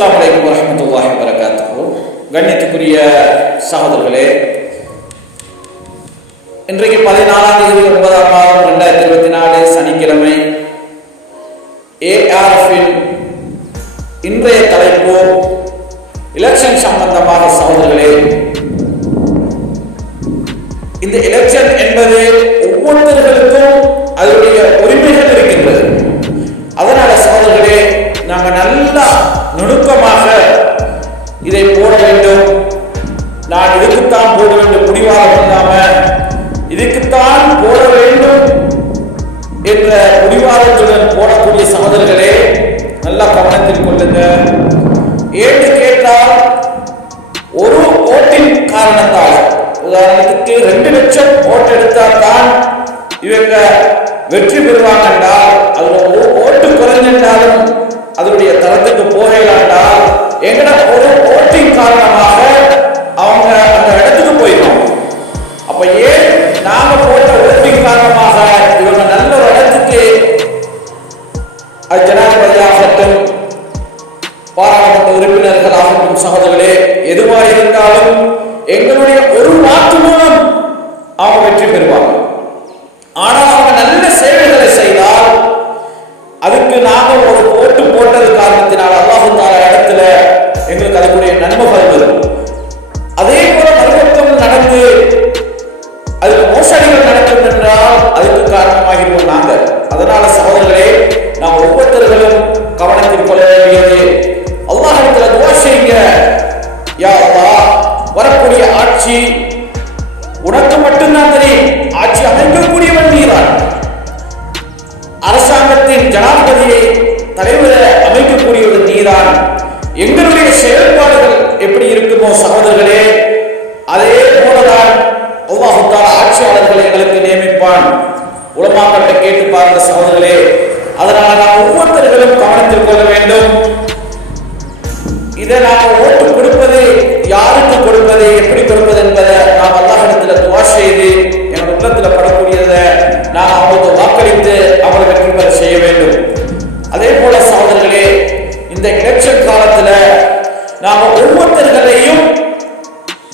அஸ்லாம் வலைக்கம் வரமத்துல்லாஹி வரகாத்துக்கோ கண்ணியத்துக்குரிய சகோதரர்களே இன்றைக்கு பதினாலாம் தேதி ஒன்பதாம் மாதம் ரெண்டாயிரத்தி இருபத்தி நாலு சனிக்கிழமை ஏஆர்எஃபின் இன்றைய தலைப்பு எலெக்ஷன் சம்பந்தமாக சகோதரர்களே. இந்த எலெக்ஷன் என்பது ஒவ்வொருத்தர்களுக்கும் அதனுடைய உரிமைகள் இருக்கின்றது. அதனால சகோதரர்களே நாங்கள் நல்லா நுணுக்கமாக இதை போட வேண்டும். நான் இதுக்குத்தான் போட வேண்டும். முடிவாக இல்லாம இதுக்குத்தான் போட வேண்டும் என்ற முடிவாதத்துடன் போடக்கூடிய சகோதரர்களே நல்லா கவனத்தில் கொள்ளுங்க. ஏன்னு கேட்டால் ஒரு ஓட்டின் காரணத்தால். உதாரணத்துக்கு ரெண்டு லட்சம் ஓட்டு எடுத்தால் தான் இவங்க வெற்றி பெறுவாங்க என்றால் அதுல ஒரு ஓட்டு குறைஞ்சிருந்தாலும் அதனுடைய தரத்துக்கு போகலாண்டால் எங்கட ஒரு ஓட்டின் காரணமாக அவங்க அந்த இடத்துக்கு போயிடும் அப்ப ஏன் நாம போட்ட ஓட்டின் காரணமாக இவங்க நல்ல ஒரு இடத்துக்கு ஜனாதிபதியாகட்டும் பாராளுமன்ற உறுப்பினர்களாகட்டும் சகோதரர்களே எதுவா இருந்தாலும் எங்களுடைய ஒரு வாக்கு மூலம் அவங்க வெற்றி பெறுவாங்க ஆனால் அவங்க நல்ல சேவைகளை செய்தால் அதுக்கு நாங்கள் ஒரு காரணத்தினால் அல்லாஹு தாலா இடத்துல எங்களுக்கு அதுக்குரிய நன்மைகள் வரும். அதே போல மறுபக்கம் நடந்து அதுல மோசடிகள் நடக்கும் என்றால் அதுக்கு காரணமாகிடுவோம் நாங்கள். அதனால சகோதரர்களே நாம் ஒவ்வொருத்தர்களும் கவனத்தில் கொள்ள வேண்டியது அல்லாஹிடத்துல துவா செய்யுங்க. யா அல்லாஹ் வரக்கூடிய ஆட்சி உனக்கு மட்டும்தான் தெரியும். ஆட்சி அமைக்கக்கூடியவன் நீதான். அரசாங்கத்தின் ஜனாதிபதியை தலைவரை அமைக்கக்கூடியவன் நீதான். எங்களுடைய செயல்பாடுகள் எப்படி இருக்குமோ சகோதரர்களே அதே போலதான் ஆட்சியாளர்கள் ஆட்சியாளர்களை எங்களுக்கு நியமிப்பான். உலமாக்கட்ட கேட்டு பாருங்க சகோதரர்களே அதனால நாம் ஒவ்வொருத்தர்களும் கவனத்தில் கொள்ள வேண்டும். இதை நாம் ஓட்டு கொடுப்பது யாருக்கு கொடுப்பது எப்படி கொடுப்பது என்பதை நாம்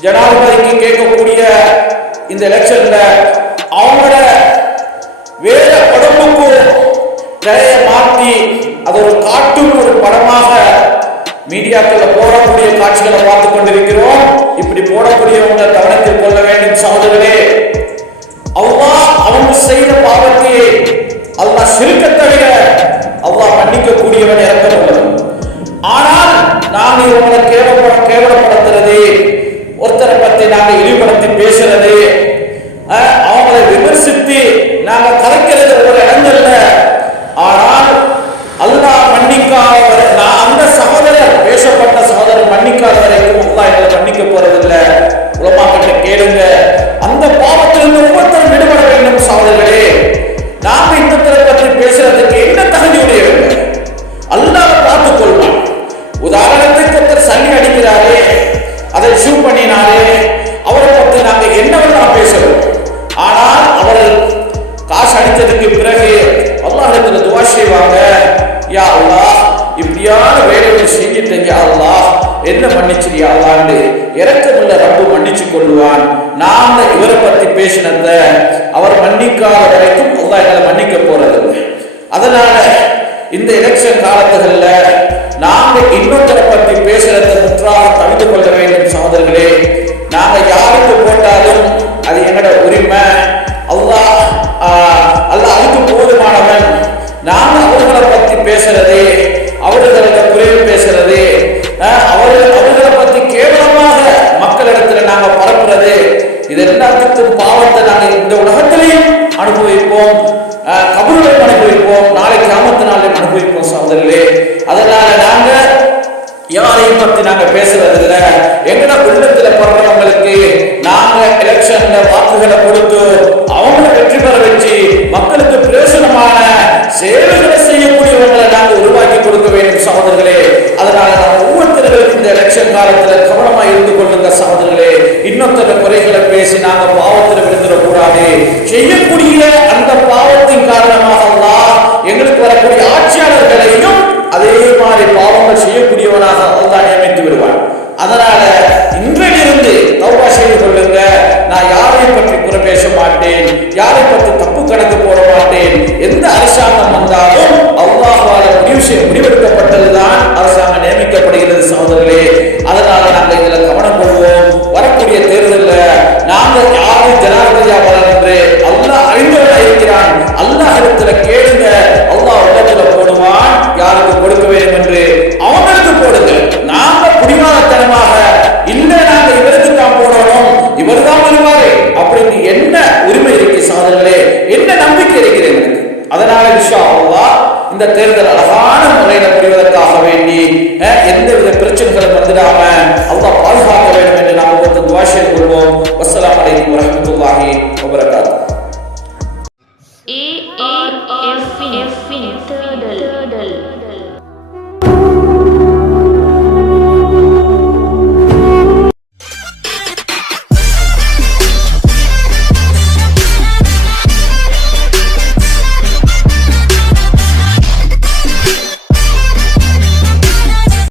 ஜனாதிபதிக்கு கேட்கக்கூடிய இந்த எலெக்ஷன்ல அவங்களோட வேற உடம்புக்கு திரைய மாற்றி அது ஒரு காட்டும் ஒரு படமாக மீடியாக்கள் போடக்கூடிய காட்சிகளை பார்த்து கொண்டிருக்கிறோம். இப்படி போடக்கூடியவங்க கவனத்தில் கொள்ள வேண்டும் சகோதரர்களே அவ்வா அவங்க செய்த பாவத்தை அல்லா சிறுக்க தவிர அல்லாஹ் மன்னிக்க கூடியவன் ஆனால் நாங்க இவங்களை கேவலப்பட கேவலப்படுத்துறது ஒருத்தரை பத்தி நாங்க இழிவுபடுத்தி பேசுறத அல்லாண்டு இறக்கமுள்ள ரப்பு மன்னிச்சு கொள்வான் நாம இவரை பத்தி பேசினத அவர் மன்னிக்காத வரைக்கும் அல்லா எங்களை மன்னிக்க போறது. அதனால இந்த எலெக்ஷன் காலத்துகள்ல நாங்க இன்னொருத்தரை பத்தி பேசுறத முற்றாக தவிர்த்து கொள்ள வேண்டும் சகோதரர்களே. நாங்க யாருக்கு போட்டாலும் அது எங்கட உரிமை. அல்லாஹ் அல்ல அதுக்கு போதுமானவன். நாங்க அவர்களை பத்தி பேசுறது அவர்களோட குறைவு பேசுறது அவர்கள் நாங்க பரப்புறது. இது எல்லாத்துக்கும் பாவத்தை நாங்க இந்த உலகத்திலையும் அனுபவிப்போம். ஆஹ், அனுபவிப்போம். நாளைக்கு கிராமத்து நாளையும் அனுபவிப்போம் சகோதரர்களே. அதனால நாங்க யாரையும் பத்தி நாங்க பேசுறது இல்ல எங்கட உள்ளத்துல பிறந்தவங்களுக்கு நாங்க எலெக்ஷன்ல வாக்குகளை கொடுத்து அவங்களை வெற்றி பெற வச்சு மக்களுக்கு பிரயோசனமான சேவைகளை செய்யக்கூடியவங்களை நாங்க உருவாக்கி கொடுக்க வேண்டும் சகோதரர்களே. அதனால எலெக்ஷன் காலத்துல கவனமா இருந்து கொள்ளுங்க சகோதரர்களே இன்னொருத்தர குறைகளை பேசி நாங்க பாவத்துல விழுந்துடக்கூடாது. செய்யக்கூடிய அந்த பாவத்தின் காரணமாக எங்களுக்கு வரக்கூடிய ஆட்சியாளர்களையும் அதே மாதிரி பாவங்கள் செய்யக்கூடியவனாக அல்லா நியமித்து விடுவார் அதனால் இருக்கிறது அதனால இன்ஷா அல்லா இந்த தேர்தல் அழகான முறையில புரிவதற்காக வேண்டி எந்த வித பிரச்சனைகளும் வந்துடாம அவ்வளோ பாதுகாக்க வேண்டும் என்று நாம் ஒவ்வொருத்தருக்கு வாசியம் கொள்வோம். வசலாம் அலைக்கும்